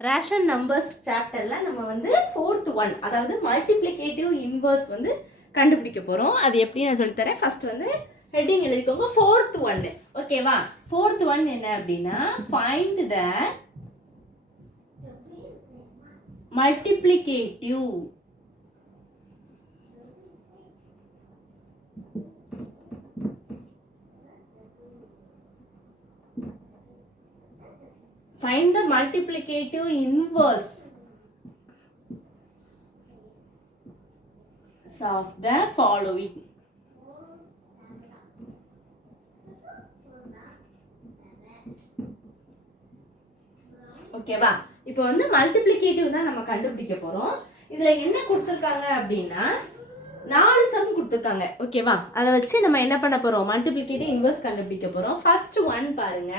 Ration numbers சாப்டரில் நம்ம வந்து 4th ஒன், அதாவது மல்டிப்ளிகேட்டிவ் இன்வர்ஸ் வந்து கண்டுபிடிக்க போகிறோம். அது எப்படி நான் சொல்லித்தரேன். ஃபர்ஸ்ட் வந்து ஹெட்டிங் எழுதிக்கோங்க 4th ஒன்று. ஓகேவா? 4th ஒன் என்ன அப்படின்னா find the multiplicative find the multiplicative inverse of the following. ஓகேவா? இப்போ வந்து மல்டிப்ளிகேட்டிவ் தான் நம்ம கண்டுபிடிக்க போறோம். இதுல என்ன கொடுத்திருக்காங்க அப்படின்னா 4 சம் கொடுத்திருக்காங்க. ஓகேவா? அதை வச்சு நம்ம என்ன பண்ண போறோம்? மல்டிப்ளிகேட்டிவ் இன்வர்ஸ் கண்டுபிடிக்க போறோம். ஃபர்ஸ்ட் ஒன் பாருங்க,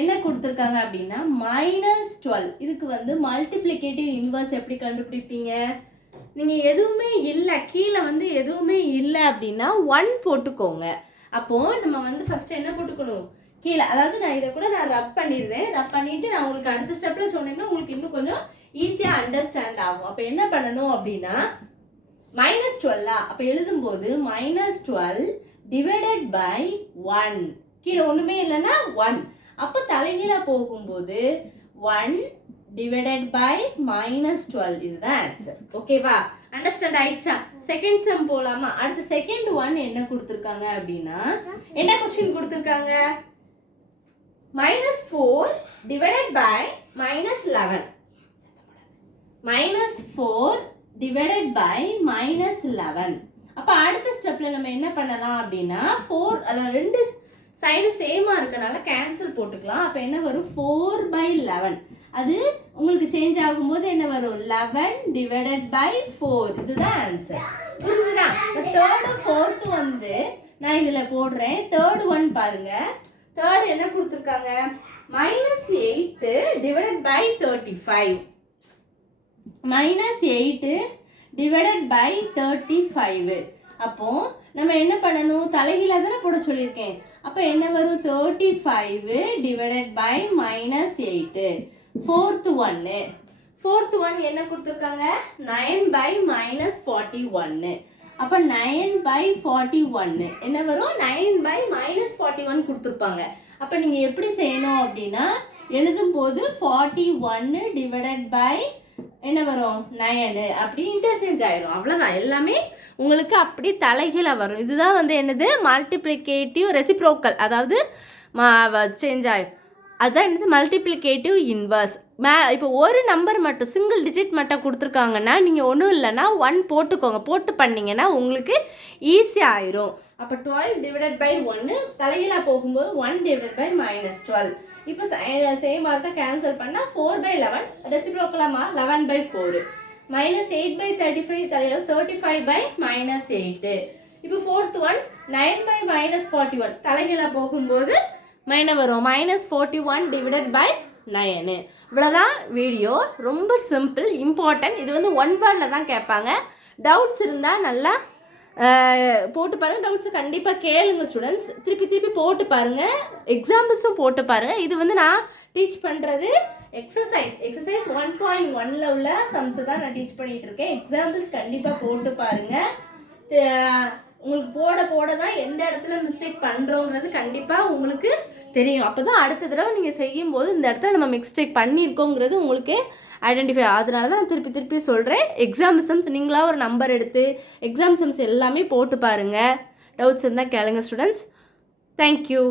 என்ன கொடுத்திருக்காங்க அப்படின்னா -12. இதுக்கு வந்து மல்டிப்ளிகேட்டிவ் இன்வர்ஸ் எப்படி கண்டுபிடிப்பீங்க? நீங்க எதுவுமே இல்லை, கீழே வந்து எதுவுமே இல்லை அப்படின்னா 1 போட்டுக்கோங்க. அப்போ நம்ம வந்து ஃபர்ஸ்ட் என்ன போட்டுக்கணும்? கீழே, அதாவது நான் இதை கூட நான் ரப் பண்ணிடுவேன். ரப் பண்ணிட்டு நான் உங்களுக்கு அடுத்த ஸ்டெப்ல சொன்னேன்னா உங்களுக்கு இன்னும் கொஞ்சம் ஈஸியா அண்டர்ஸ்டாண்ட் ஆகும். அப்போ என்ன பண்ணணும் அப்படின்னா -12, அப்போ எழுதும்போது -12 டிவைடட் பை 1. கீழே ஒண்ணுமே இல்லைன்னா 1. அப்போ தலைகீழா போகும்போது 1 டிவைடட் பை -12. இதுதான் ஆன்சர். ஓகேவா? அண்டர்ஸ்டாண்ட் ஆயிடுச்சா? செகண்ட் சம் போலாமா? அடுத்து செகண்ட் ஒன் என்ன கொடுத்துருக்காங்க அப்படின்னா என்ன கொஸ்டின் கொடுத்துருக்காங்க? -4 divided by -11. -4 divided by -11. அப்ப அடுத்த ஸ்டெப்ல நம்ம என்ன பண்ணலாம் அப்படின்னா 4, அதாவது ரெண்டு சைடு சேமா இருக்கனால கேன்சல் போட்டுக்கலாம். அப்ப என்ன வரும்? 4/11. அது உங்களுக்கு சேஞ்ச் ஆகும்போது என்ன வரும்? 11 divided by 4. இதுதான் ஆன்சர். புரிஞ்சுதா? தேர்ட் ஃபோர்த் வந்து நான் இதுல போடுறேன். தேர்ட் ஒன் பாருங்க. தேர்ட் என்ன கொடுத்துருக்காங்க? -8 divided by 35. -8 divided by 35. அப்போ நம்ம என்ன பண்ணணும்? தலைகீழா தானே போட சொல்லியிருக்கேன். அப்போ என்ன வரும்? 35 divided by -8. ஃபோர்த் ஒன் என்ன கொடுத்துருக்காங்க? 9/-41. அப்போ 9/41 என்ன வரும்? 9/-41 கொடுத்துருப்பாங்க. அப்போ நீங்கள் எப்படி செய்யணும் அப்படின்னா எழுதும் போது 41 டிவைடட் பை என்ன வரும்? 9 அப்படி இன்டர்சேஞ்ச் ஆயிரும். அவ்வளோதான், எல்லாமே உங்களுக்கு அப்படி தலைகீழ வரும். இதுதான் வந்து என்னது? மல்டிப்ளிகேட்டிவ் ரெசிப்ரோக்கல், அதாவது சேஞ்ச் ஆயிரும். அதுதான் என்னது? Multiplicative inverse. இப்போ ஒரு நம்பர் மட்டும் சிங்கிள் டிஜிட் மட்டும் கொடுத்துருக்காங்கன்னா நீங்கள் ஒன்றும் இல்லைன்னா 1 போட்டுக்கோங்க. போட்டு பண்ணிங்கன்னா உங்களுக்கு ஈஸியாக ஆயிரும். அப்போ 12 டிவைடட் பை 1 தலைகீழாக போகும்போது 1 டிவைடட் பை -12. இப்போ சேம் மார்க்கை கேன்சல் பண்ணால் 4/11 ரெசிப்ரோக்கலாமா 11/4. -8/35 35/-8. இப்போ ஃபோர்த் ஒன் 9/-41 தலைகீழாக போகும்போது என்ன வரும்? -41 டிவைடட் பை 9. இவ்வளோதான் வீடியோ. ரொம்ப சிம்பிள், இம்பார்ட்டன்ட். இது வந்து 1 வேர்டில் தான் கேட்பாங்க. டவுட்ஸ் இருந்தால் நல்லா போட்டு பாருங்கள். டவுட்ஸ் கண்டிப்பாக கேளுங்க ஸ்டூடெண்ட்ஸ். திருப்பி போட்டு பாருங்கள். எக்ஸாம்பிள்ஸும் போட்டு பாருங்கள். இது வந்து நான் டீச் பண்ணுறது எக்ஸசைஸ் 1.1ல் உள்ள சம்ஸை தான் நான் டீச் பண்ணிகிட்டு இருக்கேன். எக்ஸாம்பிள்ஸ் கண்டிப்பாக போட்டு பாருங்கள். உங்களுக்கு போட தான் எந்த இடத்துல மிஸ்டேக் பண்ணுறோங்கிறது கண்டிப்பாக உங்களுக்கு தெரியும். அப்போ தான் அடுத்த தடவை நீங்கள் செய்யும்போது இந்த இடத்துல நம்ம மிஸ்டேக் பண்ணியிருக்கோங்கிறது உங்களுக்கு ஐடென்டிஃபை. அதனால தான் நான் திருப்பி சொல்கிறேன். எக்ஸாம் சம்ஸ் நீங்களாக ஒரு நம்பர் எடுத்து எக்ஸாம் சம்ஸ் எல்லாமே போட்டு பாருங்கள். டவுட்ஸ் இருந்தால் கேளுங்க ஸ்டூடெண்ட்ஸ். தேங்க்யூ.